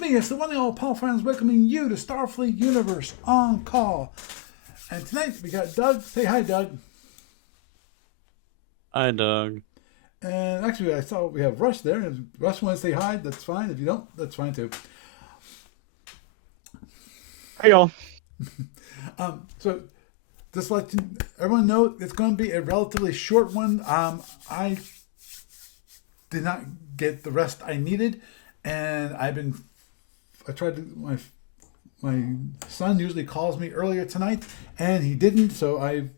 me. It's the one and all Paul Friends welcoming you to Starfleet Universe on Call. And tonight we got Doug. Say hi, Doug. Hi, Doug. And actually, I saw we have Russ there. If Russ wants to say hi, that's fine. If you don't, that's fine too. Hey, y'all. So just let everyone know it's going to be a relatively short one. I did not get the rest I needed, and I tried to my son usually calls me earlier tonight, and he didn't, so I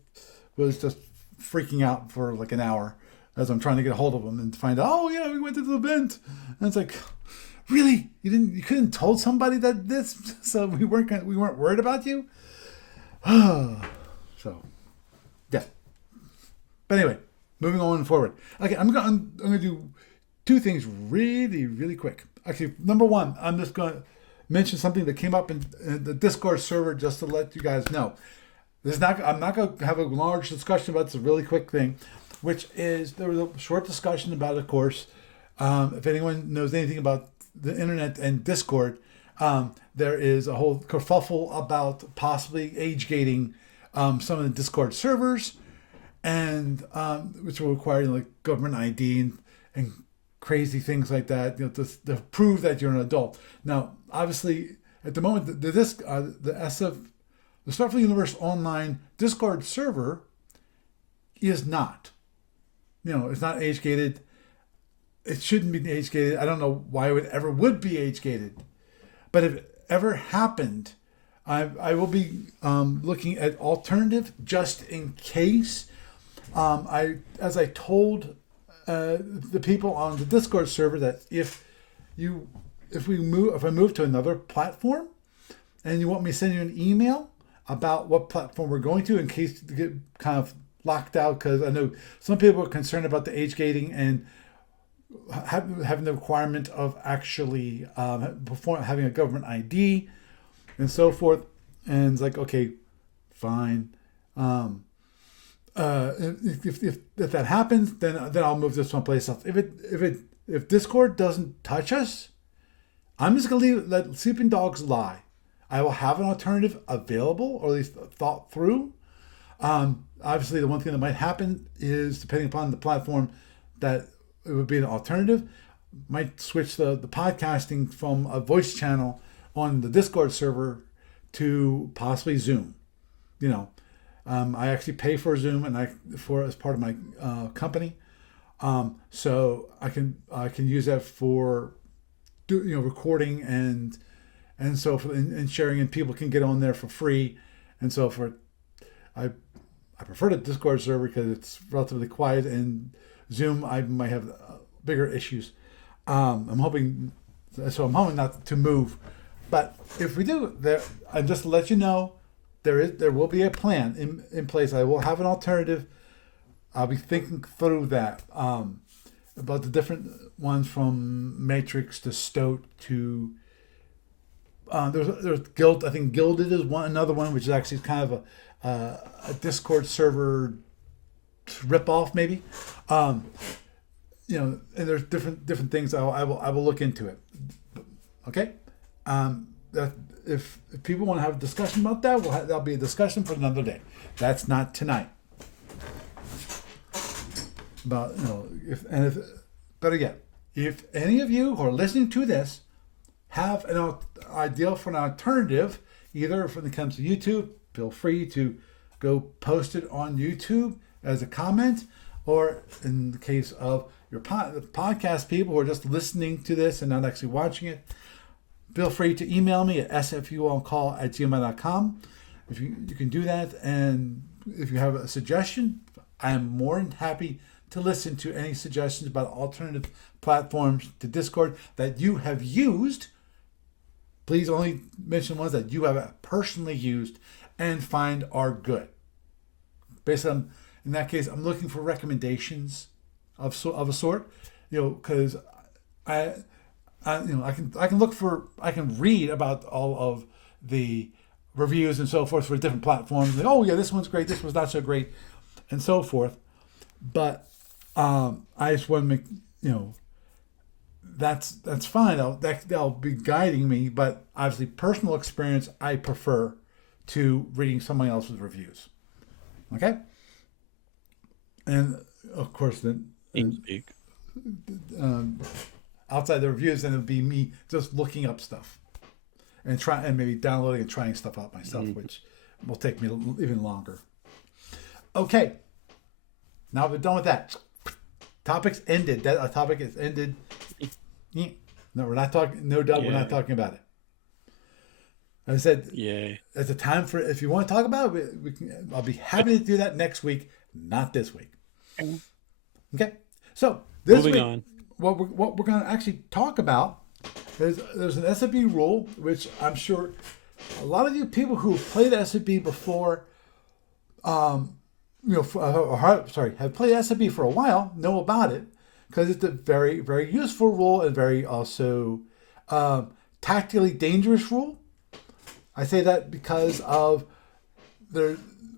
was just freaking out for like an hour as I'm trying to get a hold of him and find out, oh yeah, we went to the event. And it's like, really? You couldn't told somebody that this, so we weren't worried about you? So, yeah. But anyway, moving on forward. Okay, I'm gonna do two things really, really quick. Actually, number one, I'm just gonna mention something that came up in the Discord server just to let you guys know. I'm not going to have a large discussion about this. A really quick thing, which is there was a short discussion about, of course, if anyone knows anything about the internet and Discord, there is a whole kerfuffle about possibly age gating some of the Discord servers, and which will require like government ID and crazy things like that, to prove that you're an adult. Now, obviously, at the moment, the Starfleet Universe Online Discord server is not. It's not age gated. It shouldn't be age gated. I don't know why it ever would be age gated. But if it ever happened, I will be looking at alternative just in case. As I told the people on the Discord server that if I move to another platform and you want me to send you an email about what platform we're going to in case to get kind of locked out, because I know some people are concerned about the age gating and having the requirement of actually having a government ID and so forth. And it's like, okay, fine. If that happens, then I'll move this someplace else. If Discord doesn't touch us, I'm just gonna let sleeping dogs lie. I will have an alternative available, or at least thought through. Obviously, the one thing that might happen is, depending upon the platform, that it would be an alternative. Might switch the podcasting from a voice channel on the Discord server to possibly Zoom. I actually pay for Zoom and as part of my company, so I can use that for recording and so forth, and sharing, and people can get on there for free and so forth. I prefer the Discord server because it's relatively quiet, and Zoom I might have bigger issues. I'm hoping not to move, but if we do, and just to let you know, there will be a plan in place. I will have an alternative. I'll be thinking through that about the different ones, from Matrix to Stoat to there's Guild. I think Gilded is another one, which is actually kind of a Discord server ripoff, maybe. And there's different things. I will look into it. Okay. If people want to have a discussion about that, that'll be a discussion for another day. That's not tonight. But better yet, if any of you who are listening to this have an idea for an alternative, either when it comes to YouTube, feel free to go post it on YouTube as a comment, or in the case of your podcast people who are just listening to this and not actually watching it, feel free to email me at sfuoncall@gmail.com. If you can do that, and if you have a suggestion, I am more than happy to listen to any suggestions about alternative platforms to Discord that you have used. Please only mention ones that you have personally used and find are good. Based on, in that case, I'm looking for recommendations of a sort, because I can read about all of the reviews and so forth for different platforms. Like, oh yeah, this one's great, this was not so great, and so forth. But I just want to make that's fine. That'll be guiding me, but obviously, personal experience I prefer to reading somebody else's reviews. Okay, and of course, then TeamSpeak. um, outside the reviews, then it'll be me just looking up stuff and maybe downloading and trying stuff out myself, which will take me even longer. Okay, now we're done with that. Topics ended. That topic is ended. No, we're not talking. No doubt, we're not talking about it. I said, Yay. It's a time for. If you want to talk about it, we can. I'll be happy to do that next week, not this week. Okay. So this Moving week, on. what we're going to actually talk about is there's an SFB rule, which I'm sure a lot of you people who have played SFB before, have played SFB for a while, know about it because it's a very, very useful rule and very also tactically dangerous rule. I say that because of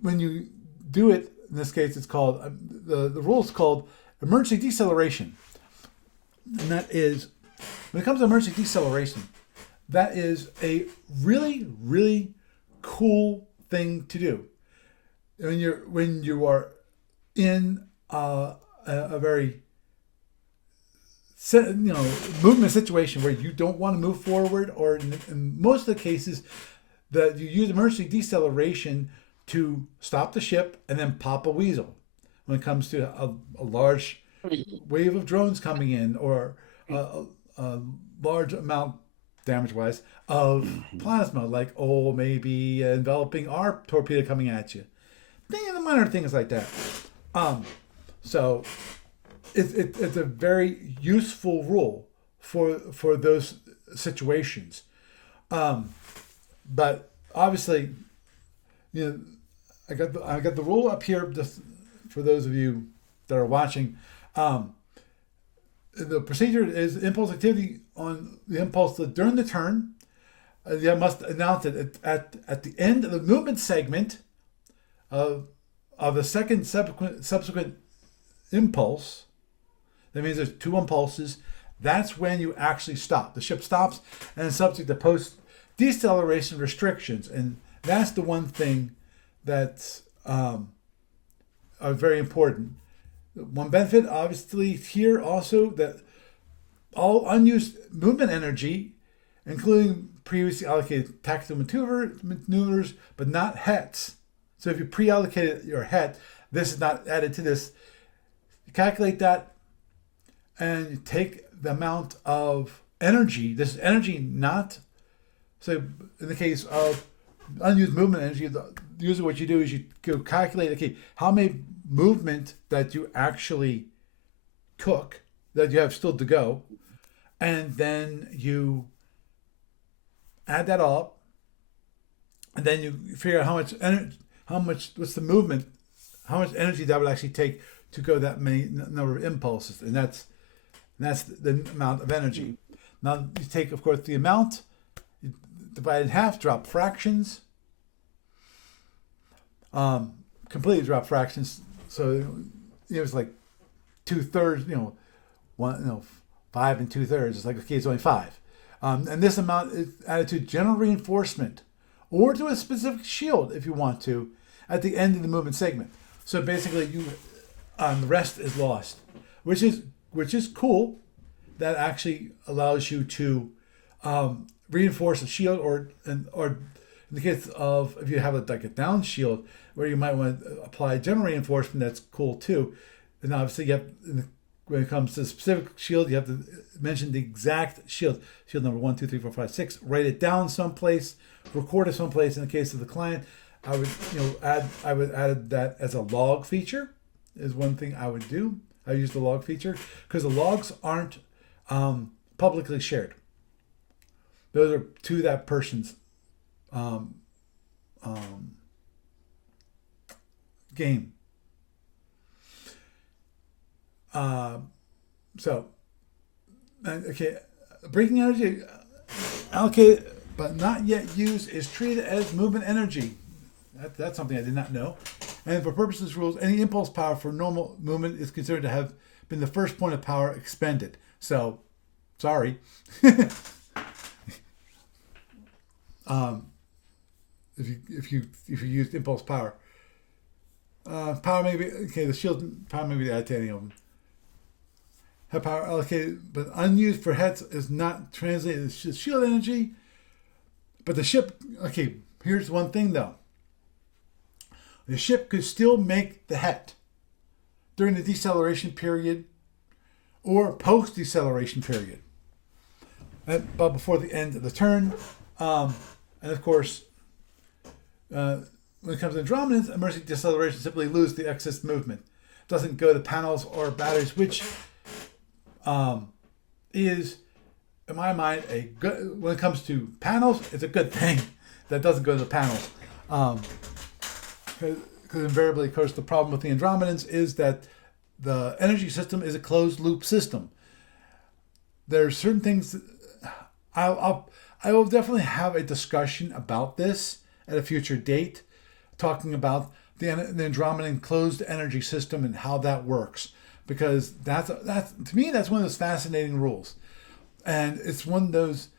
when you do it. In this case, it's called the rule is called emergency deceleration, and that is when it comes to emergency deceleration, that is a really, really cool thing to do. When you are in a very movement situation where you don't want to move forward, or in most of the cases that you use emergency deceleration to stop the ship and then pop a weasel when it comes to a large wave of drones coming in, or a large amount damage-wise of plasma, like maybe enveloping our torpedo coming at you. The minor things like that. So it's a very useful rule for those situations. But obviously, I got the rule up here just for those of you that are watching. The procedure is impulse activity on the impulse during the turn. You must announce it at the end of the movement segment of the second subsequent impulse. That means there's two impulses. That's when you actually stop. The ship stops and is subject to post deceleration restrictions, and that's the one thing that's are very important. One benefit, obviously, here also that all unused movement energy, including previously allocated tactical maneuvers, but not HETs. So if you pre-allocated your HET, this is not added to this. You calculate that, and you take the amount of energy. This is energy not. So in the case of unused movement energy, usually what you do is you go calculate, how many movement that you actually took, that you have still to go, and then you add that up, and then you figure out what's the movement, how much energy that would actually take to go that many number of impulses, and that's the amount of energy. Now you take, of course, the amount, you divide it in half, drop fractions, completely drop fractions. So it's like 2/3, 5 and 2/3. It's like, okay, it's only 5. And this amount is added to general reinforcement or to a specific shield if you want to at the end of the movement segment. So basically, the rest is lost, which is cool. That actually allows you to reinforce a shield, or in the case of if you have a down shield where you might want to apply general reinforcement, that's cool too. And obviously, when it comes to the specific shield, you have to mention the exact shield number 1, 2, 3, 4, 5, 6. Write it down someplace, record it someplace. In the case of the client, I would add that as a log feature. Is one thing I would do. I use the log feature because the logs aren't publicly shared. Those are to that person's game. Breaking energy allocated but not yet used is treated as movement energy. That's something I did not know. And for purposes of rules, any impulse power for normal movement is considered to have been the first point of power expended. So Sorry. If you use impulse power, power maybe okay. The shield power maybe add to any of them. Have power allocated, but unused for heads is not translated as shield energy. But the ship, okay. Here's one thing though. The ship could still make the head during the deceleration period or post deceleration period, but before the end of the turn. And of course, when it comes to Andromedans, emergency deceleration simply lose the excess movement. It doesn't go to panels or batteries, which is, in my mind, a good. When it comes to panels, it's a good thing that doesn't go to the panels. Because invariably, of course, the problem with the Andromedans is that the energy system is a closed loop system. There are certain things that I will definitely have a discussion about this at a future date, talking about the Andromedan closed energy system and how that works, because that's to me that's one of those fascinating rules, and it's one of those.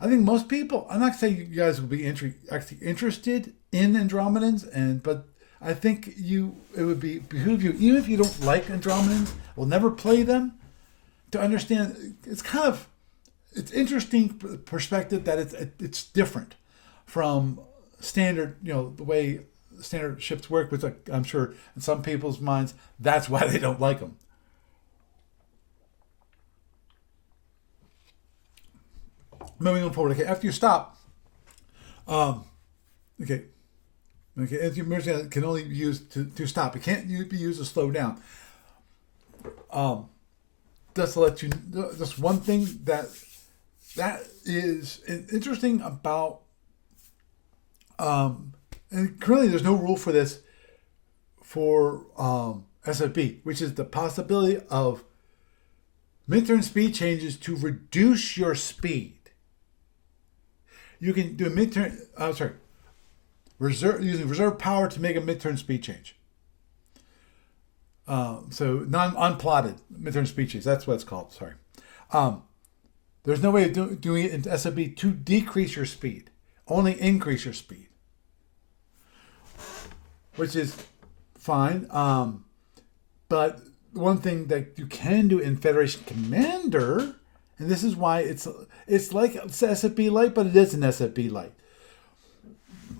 I think most people. I'm not saying you guys will be actually interested in Andromedans, but I think it would behoove you, even if you don't like Andromedans, will never play them, to understand. It's interesting perspective that it's different from standard, the way standard ships work, which I'm sure in some people's minds that's why they don't like them. Moving on forward. Okay, after you stop, okay, emergency can only be used to stop. It can't be used to slow down. Just to let you know, just one thing that is interesting about, and currently there's no rule for this for SFB, which is the possibility of midturn speed changes to reduce your speed. You can do a midturn. Using reserve power to make a midturn speed change. So unplotted midturn speed change. That's what it's called. Sorry. There's no way of doing it in SFB to decrease your speed. Only increase your speed, which is fine. But one thing that you can do in Federation Commander, and this is why it's like SFB Light, but it is an SFB Light.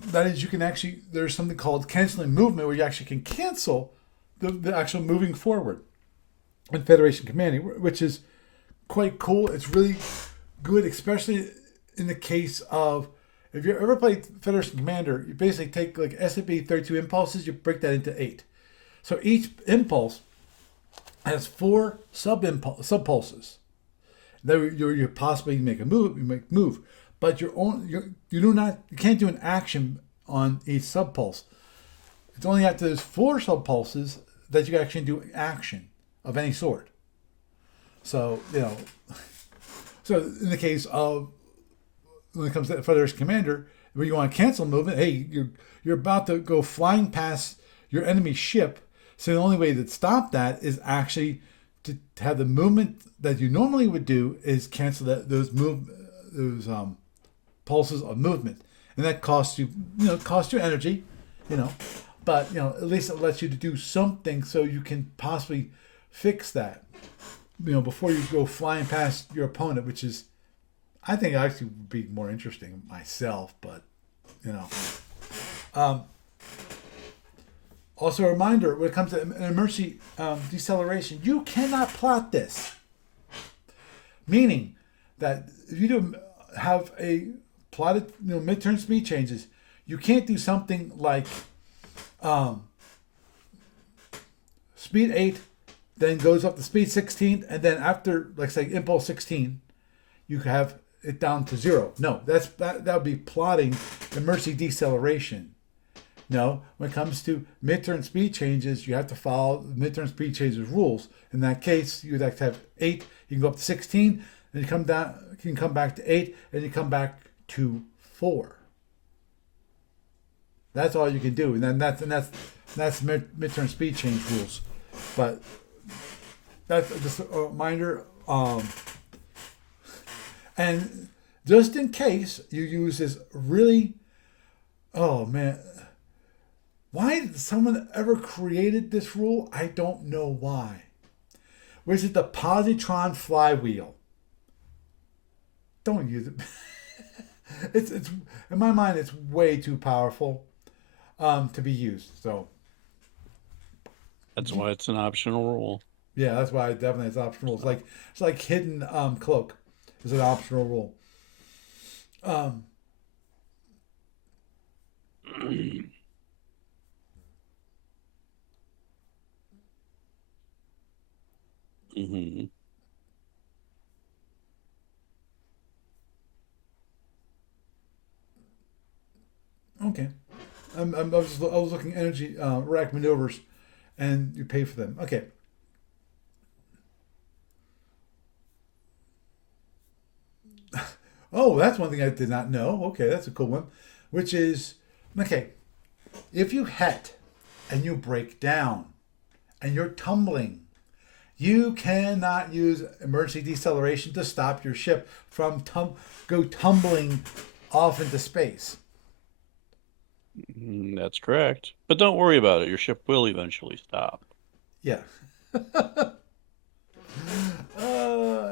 That is, you can actually, there's something called canceling movement, where you actually can cancel the actual moving forward in Federation Commanding, which is quite cool. It's really good, especially in the case of, if you ever played Federation Commander, you basically take like SFB 32 impulses, you break that into 8. So each impulse has 4 subpulses. Then you possibly make a move, but you can't do an action on each subpulse. It's only after there's 4 subpulses that you can actually do action of any sort. So so in the case of, when it comes to Federation Commander, where you want to cancel movement, hey, you're about to go flying past your enemy ship. So the only way to stop that is actually to have the movement that you normally would do is cancel those pulses of movement, and that costs you energy, but at least it lets you to do something so you can possibly fix that, before you go flying past your opponent, which is, I think, actually would be more interesting myself, but Also, a reminder, when it comes to an emergency deceleration, you cannot plot this. Meaning that if you do have a plotted midturn speed changes, you can't do something like speed 8, then goes up to speed 16, and then after, like, say, impulse 16, you have it down to 0. No, that would be plotting emergency deceleration. No, when it comes to midturn speed changes, you have to follow the midturn speed changes rules. In that case, you'd have to have 8. You can go up to 16, and you come down. You can come back to 8, and you come back to 4. That's all you can do, and then that's midturn speed change rules. But that's just a reminder. And just in case you use this really, oh man, why did someone ever created this rule? I don't know why. Which is the positron flywheel. Don't use it. It's in my mind it's way too powerful to be used. So That's why it's an optional rule. yeah, that's why definitely it's optional. It's like hidden cloak is an optional rule. Um, Hmm. okay. I was looking energy rack maneuvers, and you pay for them. Okay. Oh, that's one thing I did not know. Okay, that's a cool one. Which is okay. If you hit and you break down and you're tumbling, you cannot use emergency deceleration to stop your ship from go tumbling off into space. That's correct. But don't worry about it. Your ship will eventually stop. Yeah.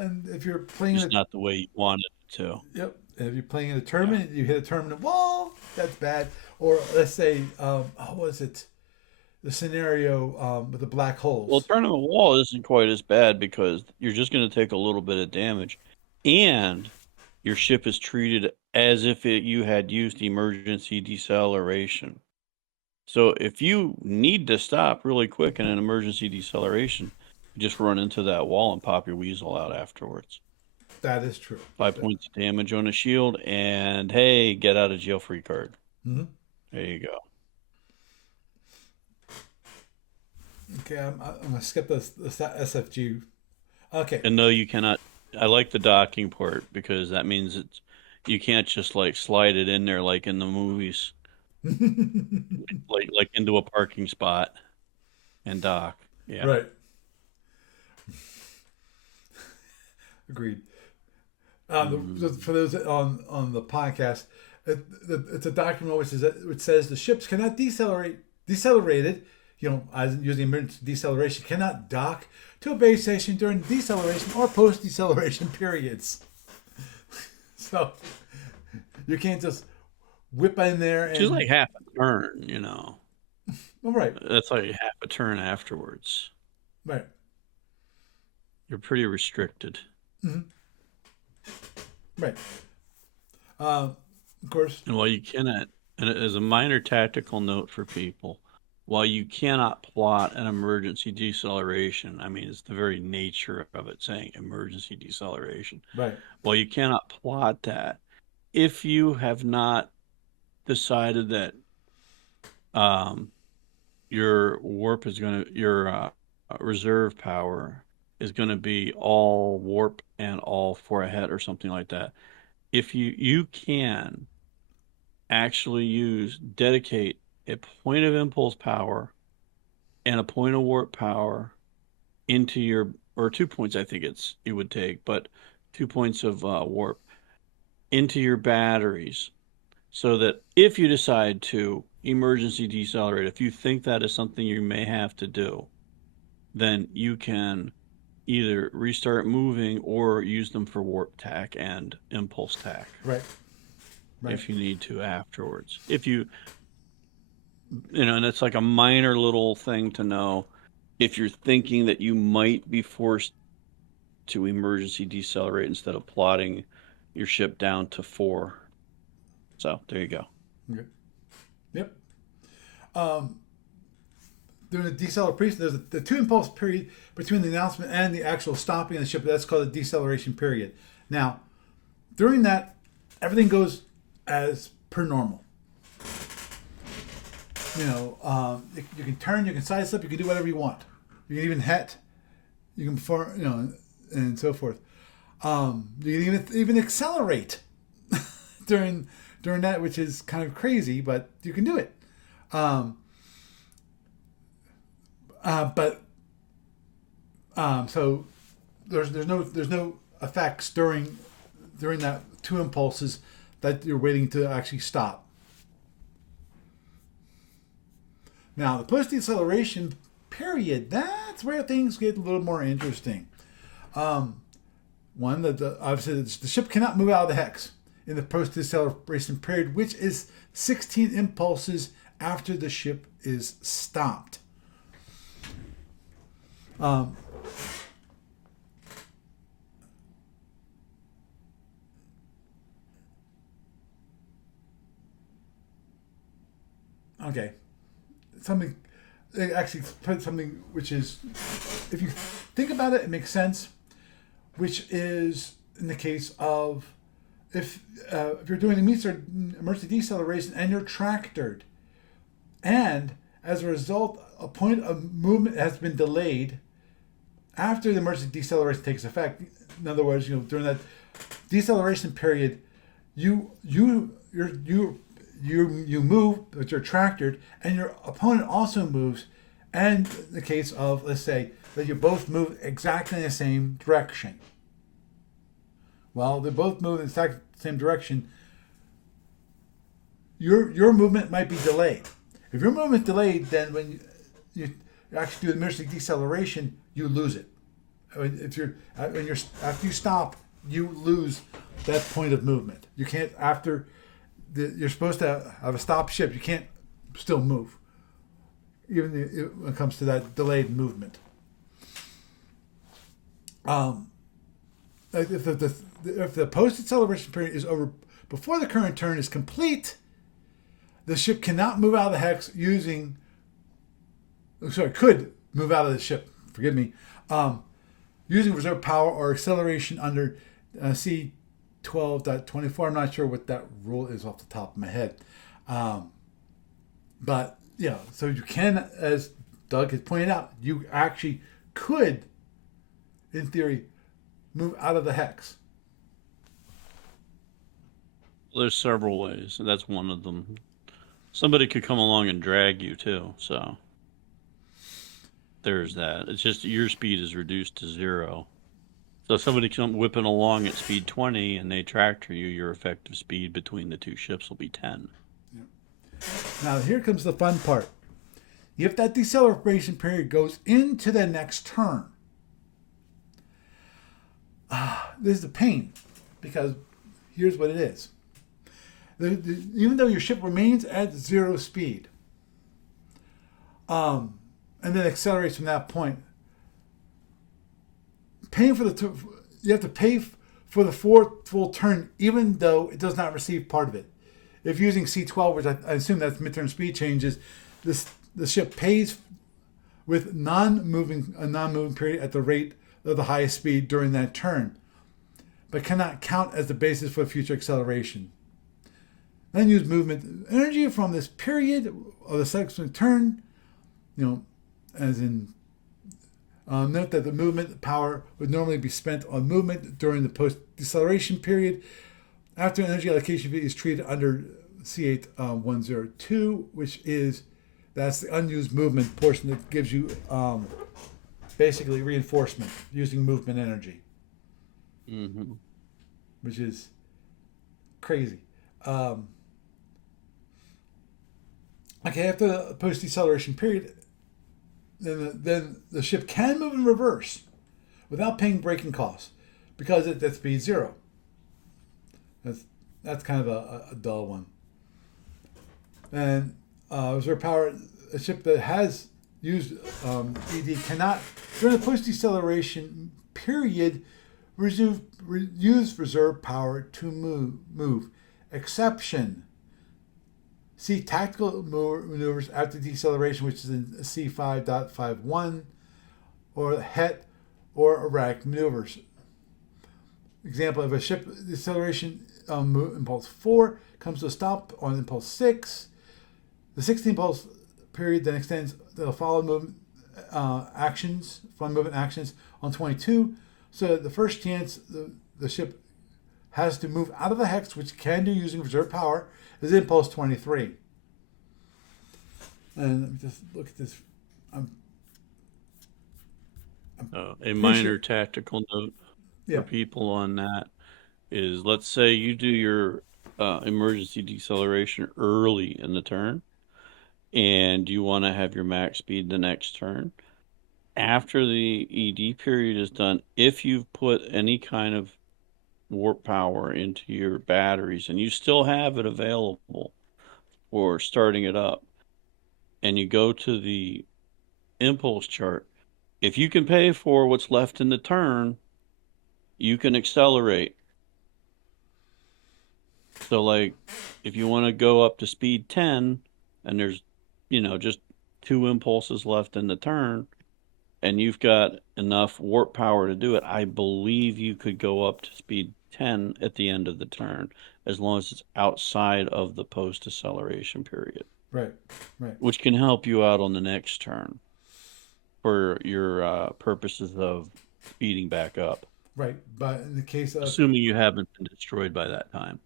And if you're playing Just a not the way you wanted it to. yep, and if you're playing in a Yeah. tournament, you hit a tournament wall. That's bad. Or let's say, how was it? The scenario with the black Well, holes. tournament wall isn't quite as bad because you're just going to take a little bit of damage, and your ship is treated as if you had used emergency deceleration. So if you need to stop really quick in an emergency deceleration, you just run into that wall and pop your weasel out afterwards. That is true. 5 points of damage on a shield, and hey, get out of jail free card. Mm-hmm. There you go. Okay, I'm gonna skip the SFG. Okay. And no, you cannot. I like the docking port because that means you can't just like slide it in there like in the movies, like into a parking spot and dock. Yeah. Right. Agreed. Mm. For those on the podcast, it's a document which says the ships cannot decelerated, as using emergency deceleration, cannot dock to a base station during deceleration or post deceleration periods. So you can't just whip in there Just and like half a turn. all right, That's like half a turn afterwards. right, You're pretty restricted. mm-hmm. Right. Uh, of course, And while you cannot, and as a minor tactical note for people, while you cannot plot an emergency deceleration, I mean, it's the very nature of it saying emergency deceleration. right, While you cannot plot that, if you have not decided that um, your warp is going to, your reserve power is going to be all warp and all four ahead or something like that, if you can actually dedicate a point of impulse power and a point of warp power into your, or 2 points, I think it would take, but 2 points of warp into your batteries so that if you decide to emergency decelerate, if you think that is something you may have to do, then you can either restart moving or use them for warp tack and impulse tack right, right, if you need to afterwards. And it's like a minor little thing to know if you're thinking that you might be forced to emergency decelerate instead of plotting your ship down to 4. So there you go. okay. Yep. Um, During the deceleration, there's the two impulse period between the announcement and the actual stopping of the ship. That's called a deceleration period. Now, during that, everything goes as per normal. You can turn, you can side slip, you can do whatever you want. You can even het, you can perform, and so forth. You can even accelerate during during that, which is kind of crazy, but you can do it. Um, but so there's no effects during during that two impulses that you're waiting to actually stop. Now, the post deceleration period, that's where things get a little more interesting. Um, One, that obviously the ship cannot move out of the hex in the post deceleration period, which is 16 impulses after the ship is stopped. Um, okay, something actually put something which is, if you think about it, it makes sense. Which is in the case of if you're doing emergency deceleration and you're tractored, and as a result, a point of movement has been delayed after the emergency deceleration takes effect. In other words, during that deceleration period, you move, but you're tractored, and your opponent also moves. And in the case of, let's say, that you both move exactly in the same direction. Well, they both move in the exact same direction. Your movement might be delayed. If your movement's delayed, then when you actually do the emergency deceleration, you lose it. If after you stop, you lose that point of movement. You can't you're supposed to have a stop ship. You can't still move, even when it comes to that delayed movement. If the post acceleration period is over before the current turn is complete, the ship cannot move out of the hex could move out of the ship. Forgive me. Using reserve power or acceleration under C12.24. I'm not sure what that rule is off the top of my head. But so you can, as Doug has pointed out, you actually could, in theory, move out of the hex. There's several ways, and that's one of them. Somebody could come along and drag you too, so there's that. It's just your speed is reduced to 0. So if somebody comes whipping along at speed 20 and they tractor you, your effective speed between the two ships will be 10. Now here comes the fun part. If that deceleration period goes into the next turn, this is a pain, because here's what it is. Even though your ship remains at 0 speed, and then accelerates from that point, you have to pay for the fourth full turn, even though it does not receive part of it. If using C12, which I assume that's midterm speed changes, the ship pays with a non-moving period at the rate of the highest speed during that turn, but cannot count as the basis for future acceleration. Then use movement energy from this period of the subsequent turn, as in note that the movement power would normally be spent on movement during the post-deceleration period. After energy allocation fee is treated under C8102, that's the unused movement portion that gives you basically reinforcement using movement energy, which is crazy. After the post-deceleration period, then the ship can move in reverse without paying braking costs, because it's at speed 0. That's kind of a dull one. And reserve power, a ship that has used ED cannot, during the post-deceleration period, use reserve power to move. Exception: see tactical maneuvers after deceleration, which is in C5.51, or HET or erratic maneuvers. Example: if a ship deceleration impulse 4 comes to a stop on impulse 6, the 16 impulse period then extends the following movement actions on 22. So the first chance the ship has to move out of the hex, which can do using reserve power, is impulse 23. And let me just look at this. A minor tactical note for people on that is, let's say you do your emergency deceleration early in the turn, and you want to have your max speed the next turn. After the ED period is done, if you've put any kind of warp power into your batteries and you still have it available for starting it up, and you go to the impulse chart, if you can pay for what's left in the turn, you can accelerate. So, like, if you want to go up to speed 10 and there's, just 2 impulses left in the turn, and you've got enough warp power to do it, I believe you could go up to speed 10 at the end of the turn, as long as it's outside of the post-deceleration period. Right, right. Which can help you out on the next turn for your purposes of speeding back up. Right, but in the case of... Assuming you haven't been destroyed by that time.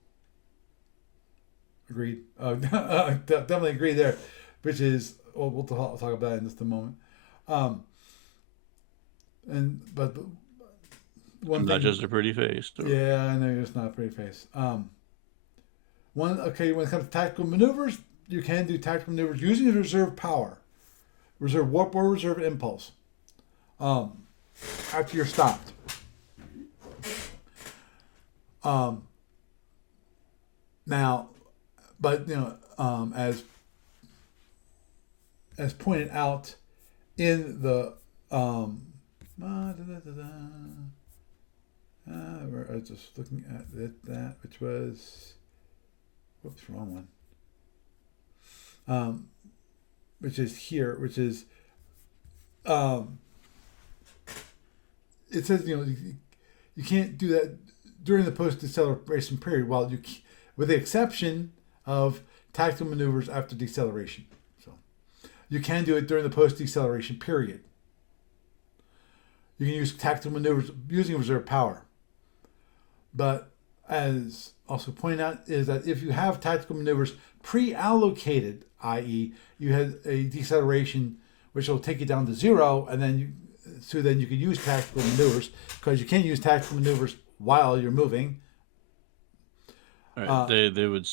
Agreed. Definitely agree there, which is... Well, we'll talk about that in just a moment. But one I'm thing... not just a pretty face. So. Yeah, I know you're just not a pretty face. When it comes to tactical maneuvers, you can do tactical maneuvers using reserve power, reserve warp or reserve impulse. After you're stopped. Now, but as pointed out in the I was just looking at that, which was, whoops, wrong one. Which is here, which is, it says you can't do that during the post deceleration period. While with the exception of tactical maneuvers after deceleration, so you can do it during the post deceleration period. You can use tactical maneuvers using reserve power. But as also pointed out, is that if you have tactical maneuvers pre-allocated, i.e., you had a deceleration which will take you down to 0, and then you can use tactical maneuvers, because you can't use tactical maneuvers while you're moving. Right. They would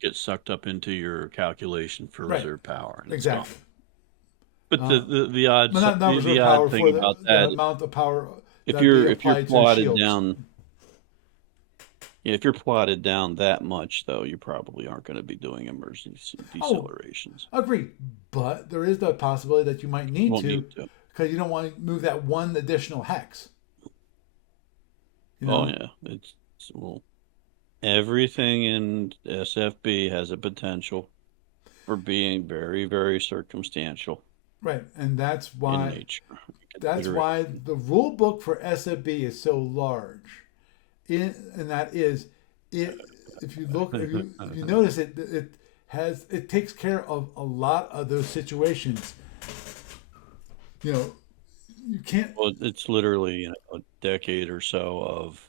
get sucked up into your calculation for reserve power. Exactly. But the odd power thing about that, the amount of power if you're plotted down, if you're plotted down that much, though, you probably aren't going to be doing emergency decelerations. Agreed, but there is the possibility that you might need to, because you don't want to move that one additional hex. Oh yeah, everything in SFB has a potential for being very, very circumstantial. Right, and that's why the rule book for SFB is so large. And that is, if you notice it takes care of a lot of those situations. You can't. Well, it's literally a decade or so of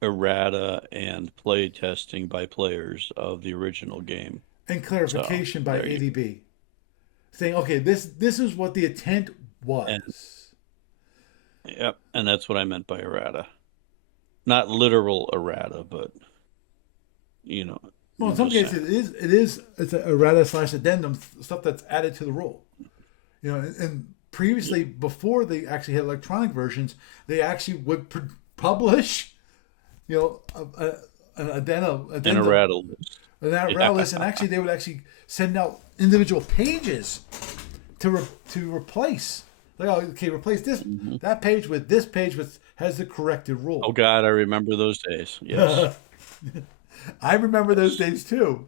errata and play testing by players of the original game and clarification by ADB. Saying, okay, this is what the intent was. Yep, and that's what I meant by errata. Not literal errata, but Well, in some cases, it's an errata / addendum, stuff that's added to the rule. And previously, before they actually had electronic versions, they actually would publish, an addendum, an errata list. An errata list, and actually they would actually send out individual pages to replace. Like, okay, replace that page with this page has the corrected rule. Oh God, I remember those days. Yes, I remember those days too.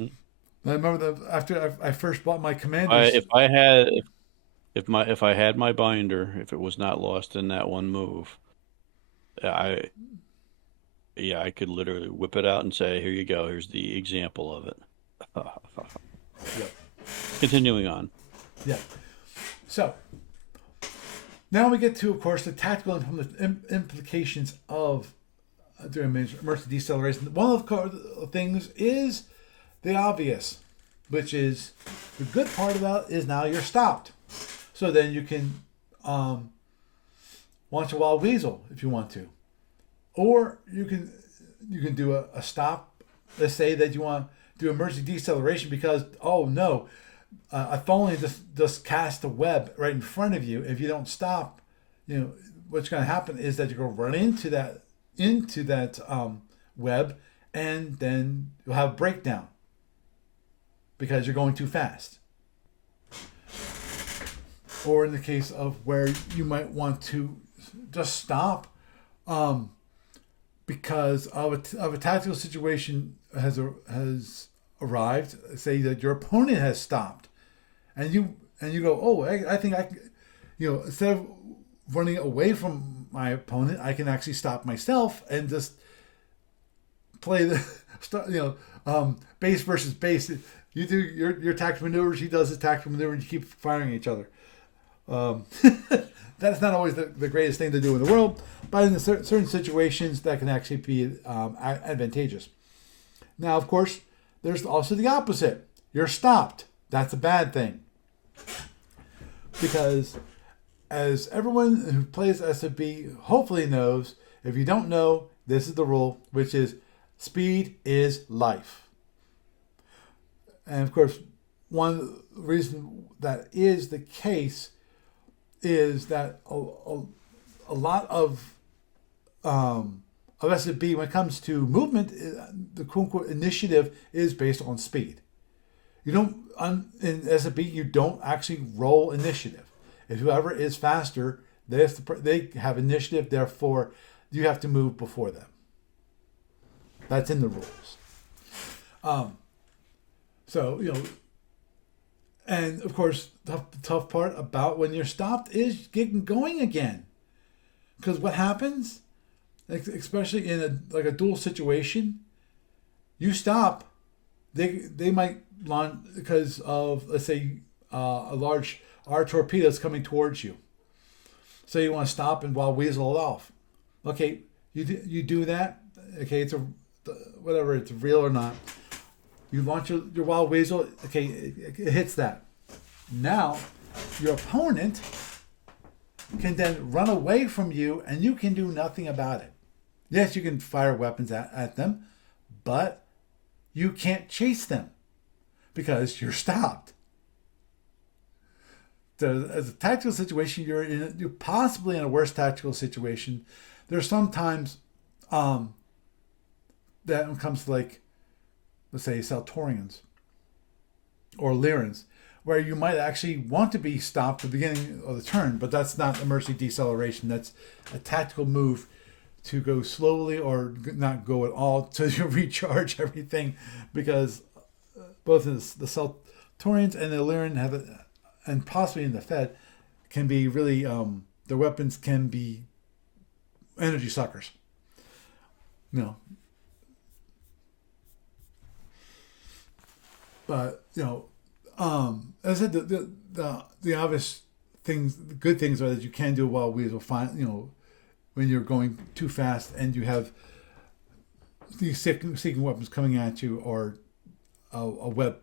I remember after I first bought my commanders. If I had my binder, if it was not lost in that one move, I could literally whip it out and say, "Here you go. Here's the example of it." Yep. Continuing on. Yeah. So now we get to, of course, the tactical implications of doing emergency deceleration. One of the things is the obvious, which is the good part about it is now you're stopped. So then you can launch a wild weasel if you want to. or you can do a stop. Let's say that you want to do emergency deceleration because, oh no, a phone just cast a web right in front of you. If you don't stop, what's going to happen is that you're going to run into that web, and then you'll have a breakdown because you're going too fast. Or in the case of where you might want to just stop because of a tactical situation has arrived. Say that your opponent has stopped, and you go, oh, I think I can, instead of running away from my opponent, I can actually stop myself and just play the base versus base. You do your tactical maneuvers, he does his tactical maneuver, and you keep firing at each other. That's not always the greatest thing to do in the world, but in certain situations that can actually be advantageous. Now, of course, there's also the opposite. You're stopped. That's a bad thing. Because as everyone who plays SFB hopefully knows, if you don't know, this is the rule, which is speed is life. And of course, one reason that is the case is that a lot of SFB, when it comes to movement, the quote-unquote initiative is based on speed. You don't, in SFB, you don't actually roll initiative. If whoever is faster, they have initiative, therefore you have to move before them. That's in the rules. So, and of course, the tough part about when you're stopped is getting going again. Because what happens, especially in a duel situation, you stop, they might launch because of, let's say, a large R torpedoes coming towards you. So you want to stop and wild weasel it off. Okay, you do that. Okay, whatever, it's real or not. You launch your wild weasel. Okay, it hits that. Now, your opponent can then run away from you, and you can do nothing about it. Yes, you can fire weapons at them, but you can't chase them because you're stopped. So, as a tactical situation, you're possibly in a worse tactical situation. There's sometimes that when it comes to, like, let's say, Saltorians or Lyrans, where you might actually want to be stopped at the beginning of the turn, but that's not emergency deceleration. That's a tactical move to go slowly or not go at all to recharge everything, because both the Saltorians and the Lyran have, and possibly in the Fed, can be really, their weapons can be energy suckers. But, as I said, the obvious things, the good things are that you can do a wild weasel fine, when you're going too fast and you have these seeking weapons coming at you, or a web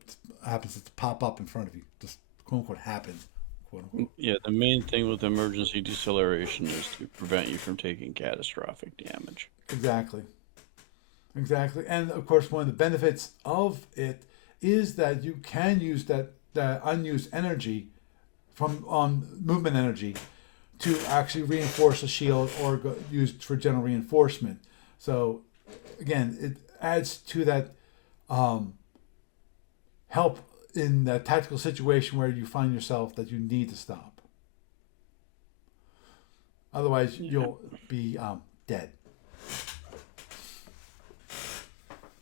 happens to pop up in front of you. Just quote unquote happens. Quote unquote. Yeah, the main thing with emergency deceleration is to prevent you from taking catastrophic damage. Exactly. And of course, one of the benefits of it is that you can use that unused energy from movement energy to actually reinforce a shield or used for general reinforcement. So again, it adds to that help in that tactical situation where you find yourself that you need to stop. Otherwise, you'll be dead.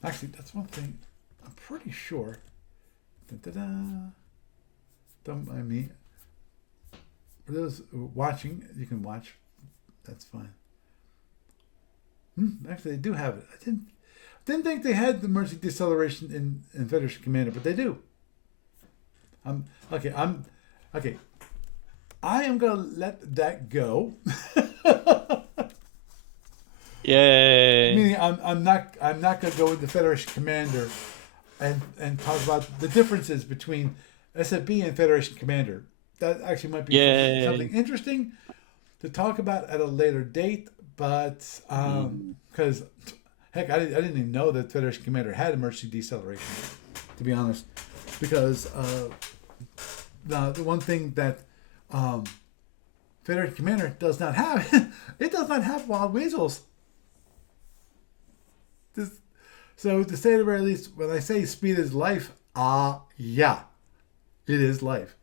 Actually, that's one thing I'm pretty sure. Don't mind me. For those watching, you can watch. That's fine. Actually, they do have it. I didn't think they had the emergency deceleration in Federation Commander, but they do. Okay. I am gonna let that go. Yay! Meaning, I'm not gonna go into Federation Commander and talk about the differences between SFB and Federation Commander. That actually might be something interesting to talk about at a later date. But because heck, I didn't even know that Federation Commander had emergency deceleration, to be honest, because the one thing that Federation Commander does not have, it does not have wild weasels. So to say the very least, when I say speed is life, yeah, it is life.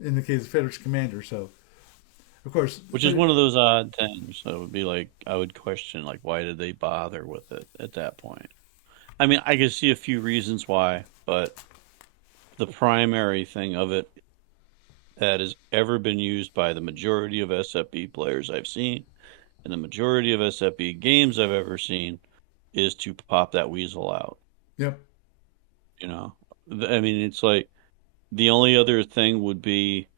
In the case of Federation Commander, so of course, Which is one of those odd things. That would be like, I would question, like, why did they bother with it at that point? I mean, I could see a few reasons why, but the primary thing of it that has ever been used by the majority of SFB players I've seen, and the majority of SFB games I've ever seen, is to pop that weasel out. yep. You know, I mean, it's like the only other thing would be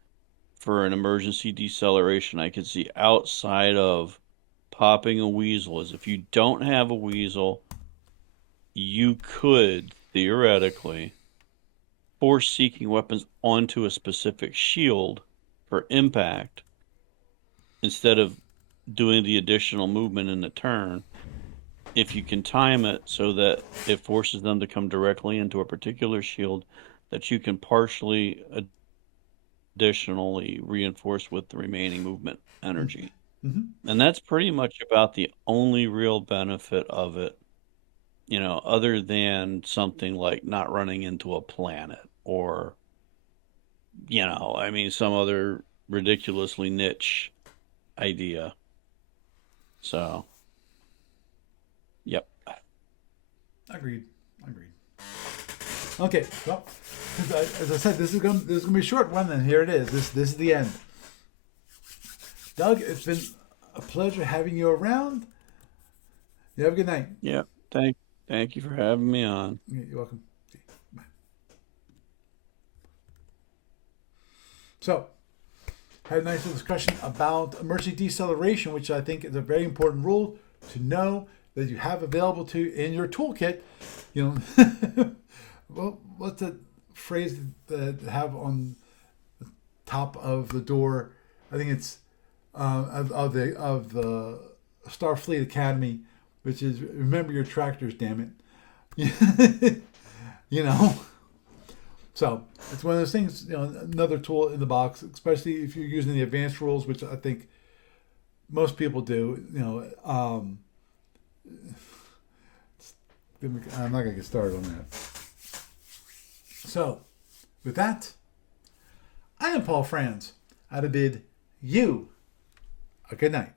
for an emergency deceleration I could see outside of popping a weasel is if you don't have a weasel, you could theoretically force seeking weapons onto a specific shield for impact instead of doing the additional movement in the turn. If you can time it so that it forces them to come directly into a particular shield that you can partially additionally reinforce with the remaining movement energy. Mm-hmm. And that's pretty much about the only real benefit of it, other than something like not running into a planet or, I mean, some other ridiculously niche idea. So, yep. Agreed. Okay, well, as I said, this is gonna be a short one, and here it is. This is the end. Doug, it's been a pleasure having you around. You have a good night. Yep. Thank you for having me on. You're welcome. Bye. So, had a nice little discussion about emergency deceleration, which I think is a very important rule to know that you have available in your toolkit. Well, what's the phrase that have on the top of the door? I think it's of the Starfleet Academy, which is remember your tractors, damn it. So it's one of those things. Another tool in the box, especially if you're using the advanced rules, which I think most people do. I'm not gonna get started on that. So, with that, I am Paul Franz. I'd bid you a good night.